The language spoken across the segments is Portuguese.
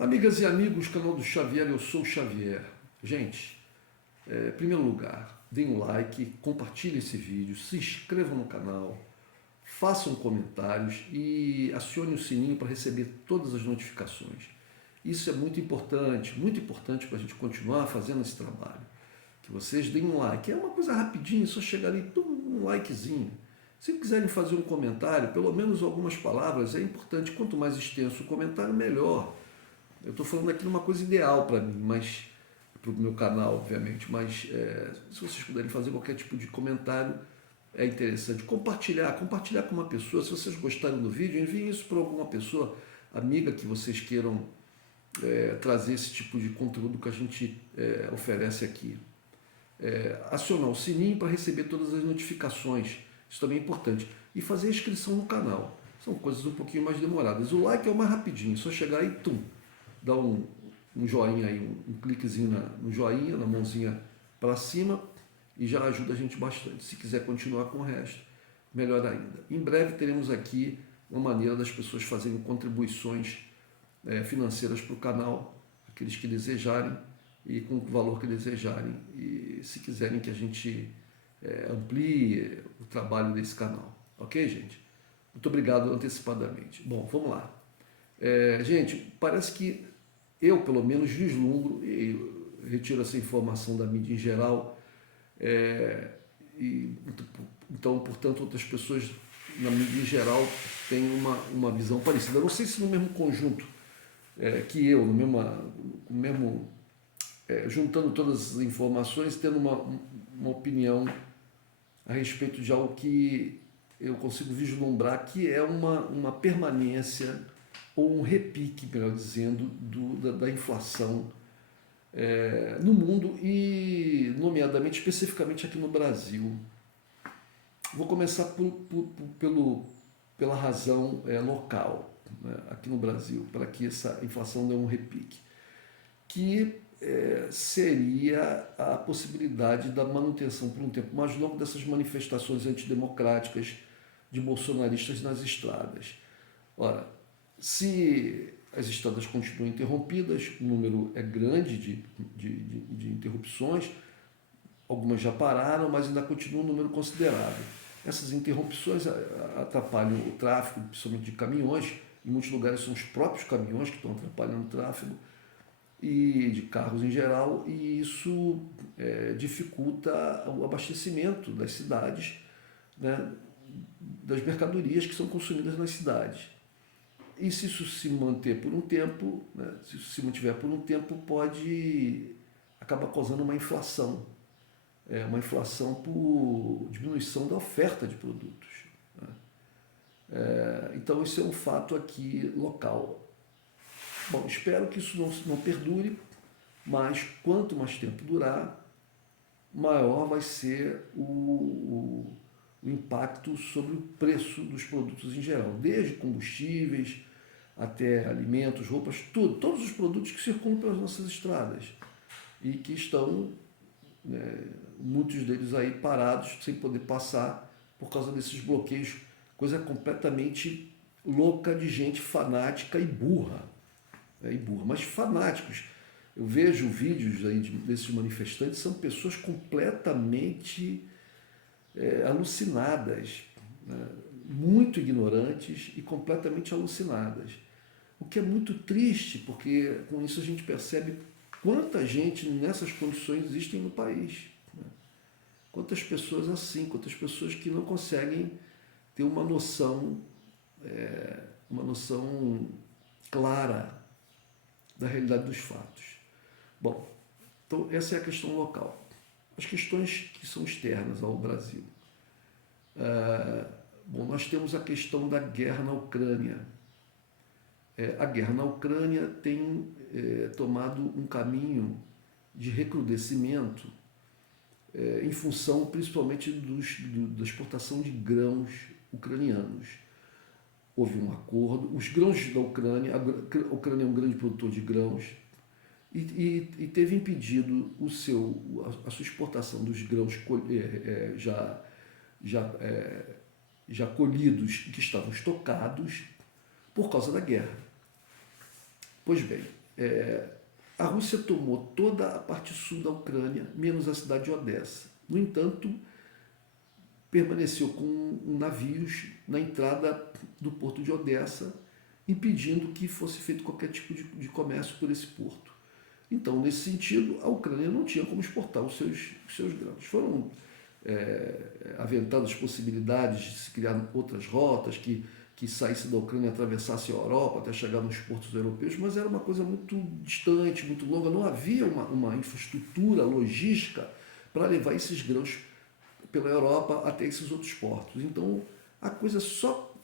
Amigas e amigos, canal do Xavier, eu sou o Xavier. Gente, em primeiro lugar, deem um like, compartilhem esse vídeo, se inscrevam no canal, façam comentários e acione o sininho para receber todas as notificações. Isso é muito importante para a gente continuar fazendo esse trabalho. Que vocês deem um like. É uma coisa rapidinha, só chegar ali, um likezinho. Se quiserem fazer um comentário, pelo menos algumas palavras, é importante. Quanto mais extenso o comentário, melhor. Eu estou falando aqui de uma coisa ideal para mim, mas para o meu canal, obviamente. Mas se vocês puderem fazer qualquer tipo de comentário, é interessante. Compartilhar com uma pessoa. Se vocês gostaram do vídeo, enviem isso para alguma pessoa amiga que vocês queiram trazer esse tipo de conteúdo que a gente oferece aqui. Acionar o sininho para receber todas as notificações. Isso também é importante. E fazer a inscrição no canal. São coisas um pouquinho mais demoradas. O like é o mais rapidinho, é só chegar aí, dá um joinha aí, um cliquezinho no joinha, na mãozinha para cima, e já ajuda a gente bastante. Se quiser continuar com o resto, melhor ainda. Em breve teremos aqui uma maneira das pessoas fazerem contribuições financeiras para o canal, aqueles que desejarem e com o valor que desejarem. E se quiserem que a gente amplie o trabalho desse canal. Ok, gente? Muito obrigado antecipadamente. Bom, vamos lá. Gente, parece que eu, pelo menos, vislumbro e retiro essa informação da mídia em geral, então, portanto, outras pessoas na mídia em geral têm uma visão parecida. Eu não sei se no mesmo conjunto que eu, no mesmo juntando todas as informações, tendo uma opinião a respeito de algo que eu consigo vislumbrar, que é uma permanência ou um repique, melhor dizendo, da inflação no mundo e, nomeadamente, especificamente aqui no Brasil. Vou começar pela razão local, né, aqui no Brasil, para que essa inflação dê um repique, que seria a possibilidade da manutenção por um tempo mais longo dessas manifestações antidemocráticas de bolsonaristas nas estradas. Ora, se as estradas continuam interrompidas, o número é grande de interrupções, algumas já pararam, mas ainda continua um número considerável. Essas interrupções atrapalham o tráfego, principalmente de caminhões. Em muitos lugares são os próprios caminhões que estão atrapalhando o tráfego, e de carros em geral, e isso dificulta o abastecimento das cidades, né, das mercadorias que são consumidas nas cidades. E se isso se manter por um tempo, né, se isso se mantiver por um tempo, pode acabar causando uma inflação por diminuição da oferta de produtos, né? Então, isso é um fato aqui local. Bom, espero que isso não perdure, mas quanto mais tempo durar, maior vai ser o impacto sobre o preço dos produtos em geral, desde combustíveis até alimentos, roupas, todos os produtos que circulam pelas nossas estradas e que estão, muitos deles aí parados, sem poder passar por causa desses bloqueios, coisa completamente louca de gente fanática e burra. Mas fanáticos. Eu vejo vídeos aí desses manifestantes, são pessoas completamente alucinadas, né? Muito ignorantes e completamente alucinadas. O que é muito triste, porque com isso a gente percebe quanta gente nessas condições existem no país, né? Quantas pessoas assim, quantas pessoas que não conseguem ter uma noção clara da realidade dos fatos. Bom, então essa é a questão local. As questões que são externas ao Brasil. Nós temos a questão da guerra na Ucrânia. A guerra na Ucrânia tem tomado um caminho de recrudescimento em função principalmente da exportação de grãos ucranianos. Houve um acordo, os grãos da Ucrânia, a Ucrânia é um grande produtor de grãos, e teve impedido a sua exportação dos grãos já colhidos, que estavam estocados, por causa da guerra. Pois bem, a Rússia tomou toda a parte sul da Ucrânia, menos a cidade de Odessa. No entanto, permaneceu com navios na entrada do porto de Odessa, impedindo que fosse feito qualquer tipo de comércio por esse porto. Então, nesse sentido, a Ucrânia não tinha como exportar os seus grãos. Foram aventadas possibilidades de se criar outras rotas que saísse da Ucrânia e atravessasse a Europa até chegar nos portos europeus, mas era uma coisa muito distante, muito longa. Não havia uma infraestrutura logística para levar esses grãos pela Europa até esses outros portos. Então, a coisa só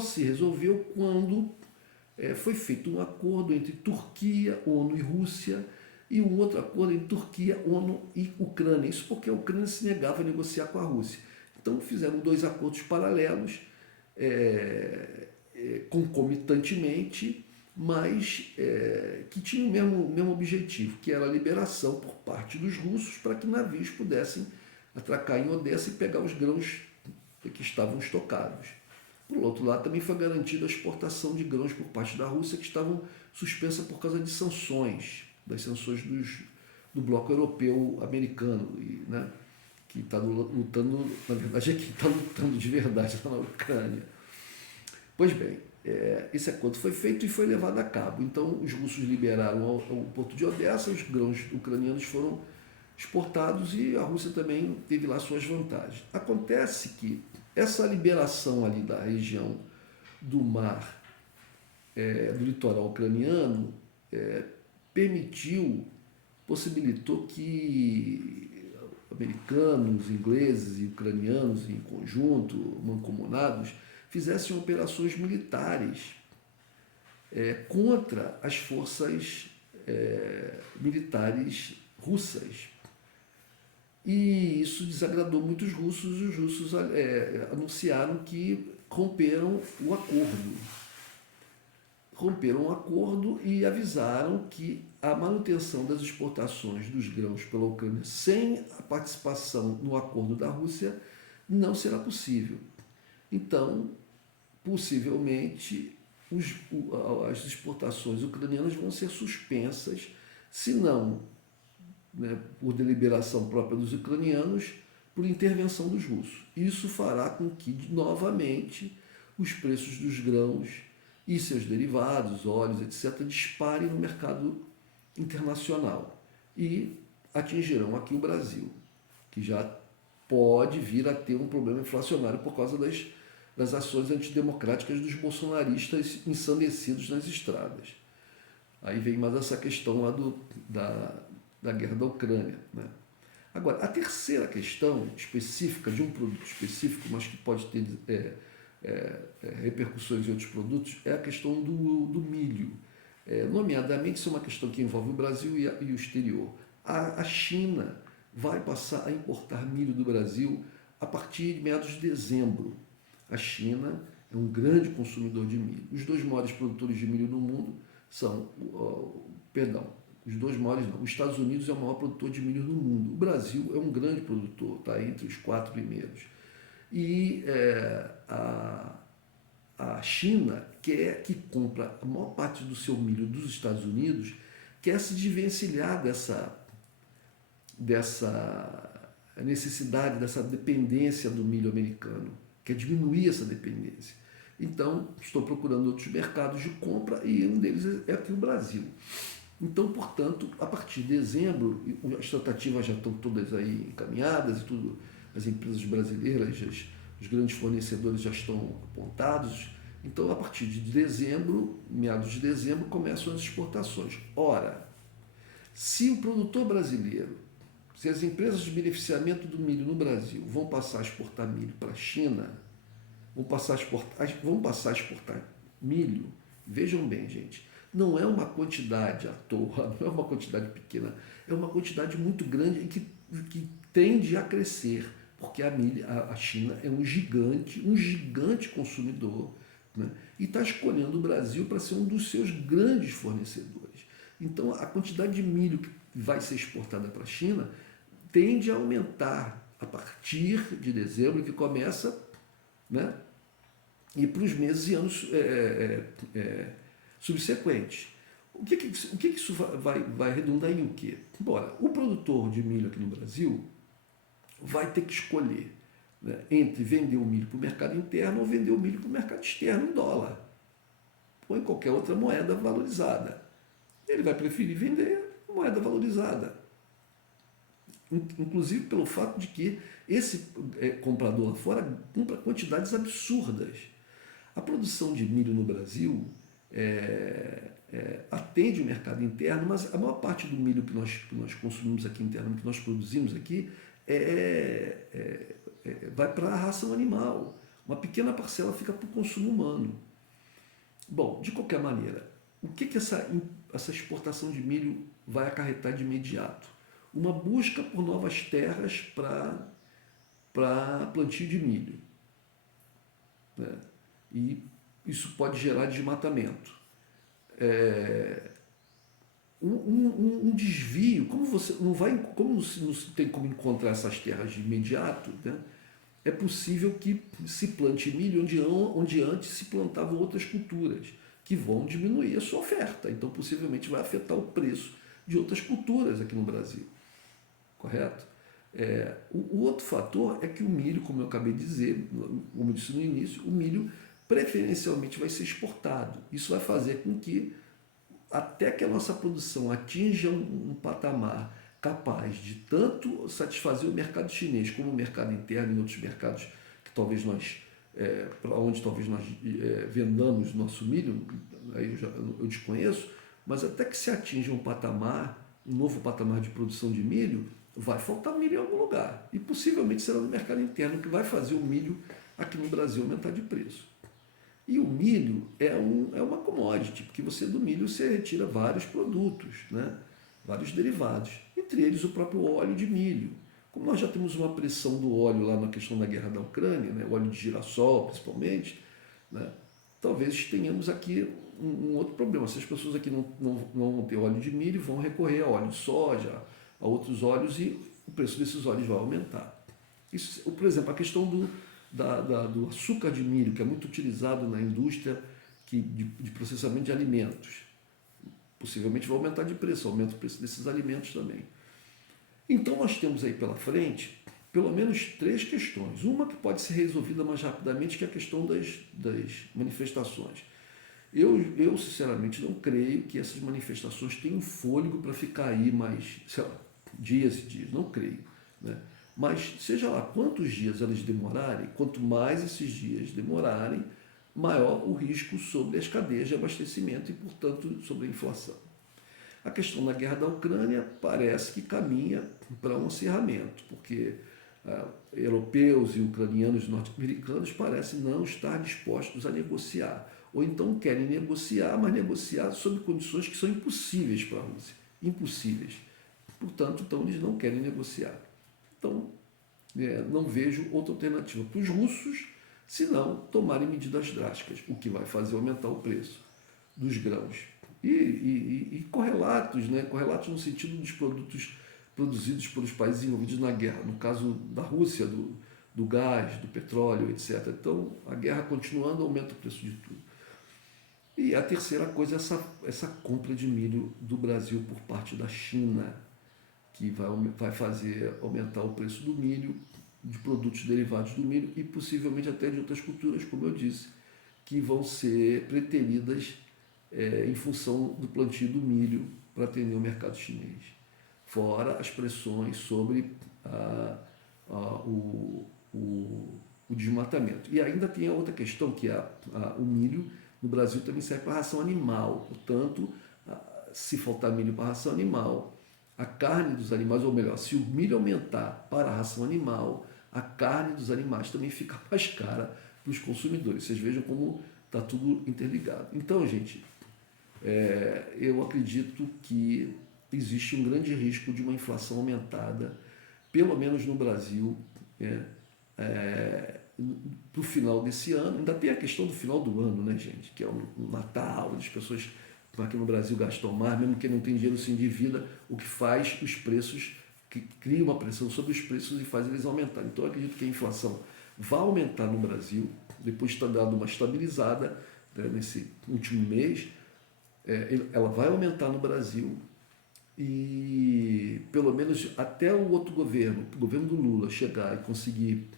se resolveu quando foi feito um acordo entre Turquia, ONU e Rússia, e um outro acordo entre Turquia, ONU e Ucrânia. Isso porque a Ucrânia se negava a negociar com a Rússia. Então fizeram 2 acordos paralelos, concomitantemente, mas que tinham o mesmo objetivo, que era a liberação por parte dos russos para que navios pudessem atracar em Odessa e pegar os grãos que estavam estocados. Por outro lado, também foi garantida a exportação de grãos por parte da Rússia, que estavam suspensas por causa de sanções, das sanções do bloco europeu americano, né, que está lutando, na verdade é quem está lutando de verdade lá na Ucrânia. Pois bem, esse acordo foi feito e foi levado a cabo. Então, os russos liberaram o porto de Odessa, os grãos ucranianos foram exportados e a Rússia também teve lá suas vantagens. Acontece que essa liberação ali da região do mar, do litoral ucraniano, possibilitou que americanos, ingleses e ucranianos em conjunto, mancomunados, fizessem operações militares contra as forças militares russas. E isso desagradou muitos russos, e os russos anunciaram que romperam o acordo. Romperam o acordo e avisaram que a manutenção das exportações dos grãos pela Ucrânia sem a participação no acordo da Rússia não será possível. Então, possivelmente, as exportações ucranianas vão ser suspensas, se não por deliberação própria dos ucranianos, por intervenção dos russos. Isso fará com que, novamente, os preços dos grãos e seus derivados, óleos, etc., disparem no mercado internacional e atingirão aqui o Brasil, que já pode vir a ter um problema inflacionário por causa das ações antidemocráticas dos bolsonaristas ensandecidos nas estradas. Aí vem mais essa questão lá da guerra da Ucrânia, né? Agora, a terceira questão específica, de um produto específico, mas que pode ter repercussões em outros produtos, é a questão do milho. Nomeadamente, isso é uma questão que envolve o Brasil e o exterior. A China vai passar a importar milho do Brasil a partir de meados de dezembro. A China é um grande consumidor de milho. Os 2 maiores produtores de milho no mundo são, os 2 maiores não, os Estados Unidos é o maior produtor de milho do mundo. O Brasil é um grande produtor, está entre os 4 primeiros. E a China, que compra a maior parte do seu milho dos Estados Unidos, quer se desvencilhar dessa necessidade, dessa dependência do milho americano, quer diminuir essa dependência. Então, estou procurando outros mercados de compra e um deles é aqui o Brasil. Então, portanto, a partir de dezembro, as tratativas já estão todas aí encaminhadas, e tudo, as empresas brasileiras, os grandes fornecedores já estão apontados. Então, a partir de dezembro, meados de dezembro, começam as exportações. Ora, se o produtor brasileiro, se as empresas de beneficiamento do milho no Brasil vão passar a exportar milho para a China, vão passar a exportar milho, vejam bem, gente, não é uma quantidade à toa, não é uma quantidade pequena, é uma quantidade muito grande e que tende a crescer, porque a China é um gigante consumidor, né? E está escolhendo o Brasil para ser um dos seus grandes fornecedores. Então, a quantidade de milho que vai ser exportada para a China tende a aumentar a partir de dezembro, que começa, né? E para os meses e anos subsequentes. O que isso vai redundar em o quê? Bora, o produtor de milho aqui no Brasil vai ter que escolher, né, entre vender o milho para o mercado interno ou vender o milho para o mercado externo em dólar ou em qualquer outra moeda valorizada. Ele vai preferir vender moeda valorizada, inclusive pelo fato de que esse comprador lá fora compra quantidades absurdas. A produção de milho no Brasil atende o mercado interno, mas a maior parte do milho que nós consumimos aqui interno, que nós produzimos aqui, vai para a ração animal. Uma pequena parcela fica para o consumo humano. Bom, de qualquer maneira, o que essa exportação de milho vai acarretar de imediato? Uma busca por novas terras para plantio de milho, né? E isso pode gerar desmatamento. Um desvio, como você não vai, como não tem como encontrar essas terras de imediato, né? É possível que se plante milho onde antes se plantavam outras culturas, que vão diminuir a sua oferta. Então, possivelmente, vai afetar o preço de outras culturas aqui no Brasil. Correto? O outro fator é que o milho, como eu acabei de dizer, como eu disse no início, o milho preferencialmente vai ser exportado. Isso vai fazer com que, até que a nossa produção atinja um patamar capaz de tanto satisfazer o mercado chinês como o mercado interno e outros mercados que talvez para onde talvez nós vendamos nosso milho, aí eu desconheço, mas até que se atinja um novo patamar de produção de milho, vai faltar milho em algum lugar. E possivelmente será no mercado interno que vai fazer o milho aqui no Brasil aumentar de preço. E o milho é uma commodity, porque do milho você retira vários produtos, né? Vários derivados, entre eles o próprio óleo de milho. Como nós já temos uma pressão do óleo lá na questão da guerra da Ucrânia, né? O óleo de girassol principalmente, né? Talvez tenhamos aqui um outro problema. Se as pessoas aqui não vão ter óleo de milho, vão recorrer a óleo de soja, a outros óleos, e o preço desses óleos vai aumentar. Isso, por exemplo, a questão do açúcar de milho, que é muito utilizado na indústria de processamento de alimentos. Possivelmente vai aumentar de preço, aumenta o preço desses alimentos também. Então nós temos aí pela frente pelo menos 3 questões. Uma que pode ser resolvida mais rapidamente, que é a questão das manifestações. Eu sinceramente não creio que essas manifestações tenham fôlego para ficar aí mais, sei lá, dias e dias, não creio, né? Mas seja lá quantos dias elas demorarem, quanto mais esses dias demorarem, maior o risco sobre as cadeias de abastecimento e, portanto, sobre a inflação. A questão da guerra da Ucrânia parece que caminha para um acirramento, porque europeus e ucranianos e norte-americanos parecem não estar dispostos a negociar, ou então querem negociar, mas negociar sob condições que são impossíveis para a Rússia. Impossíveis. Portanto, então, eles não querem negociar. Então, não vejo outra alternativa para os russos, se não tomarem medidas drásticas, o que vai fazer aumentar o preço dos grãos. E correlatos, né? Correlatos no sentido dos produtos produzidos pelos países envolvidos na guerra, no caso da Rússia, do gás, do petróleo, etc. Então, a guerra continuando aumenta o preço de tudo. E a terceira coisa é essa compra de milho do Brasil por parte da China, que vai fazer aumentar o preço do milho, de produtos derivados do milho e possivelmente até de outras culturas, como eu disse, que vão ser preteridas em função do plantio do milho para atender o mercado chinês. Fora as pressões sobre o desmatamento. E ainda tem a outra questão, que é o milho no Brasil também serve para ração animal. Portanto, se faltar milho para ração animal, a carne dos animais, ou melhor, se o milho aumentar para a ração animal, a carne dos animais também fica mais cara para os consumidores. Vocês vejam como está tudo interligado. Então, gente, eu acredito que existe um grande risco de uma inflação aumentada, pelo menos no Brasil, para o final desse ano. Ainda tem a questão do final do ano, né, gente? Que é o Natal, as pessoas aqui no Brasil gastam mais, mesmo quem não tem dinheiro se endivida, o que faz os preços, que cria uma pressão sobre os preços e faz eles aumentarem. Então eu acredito que a inflação vai aumentar no Brasil, depois de ter dado uma estabilizada, né, nesse último mês, ela vai aumentar no Brasil e pelo menos até o outro governo, o governo do Lula, chegar e conseguir,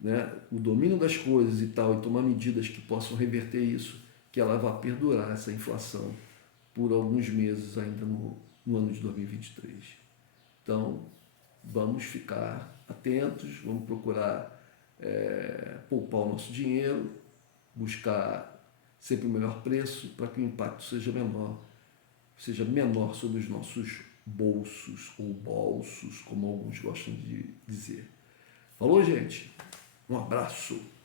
né, o domínio das coisas e tal, e tomar medidas que possam reverter isso, que ela vai perdurar essa inflação por alguns meses ainda no ano de 2023. Então, vamos ficar atentos, vamos procurar poupar o nosso dinheiro, buscar sempre o melhor preço para que o impacto seja menor sobre os nossos bolsos ou bolsos, como alguns gostam de dizer. Falou, gente? Um abraço!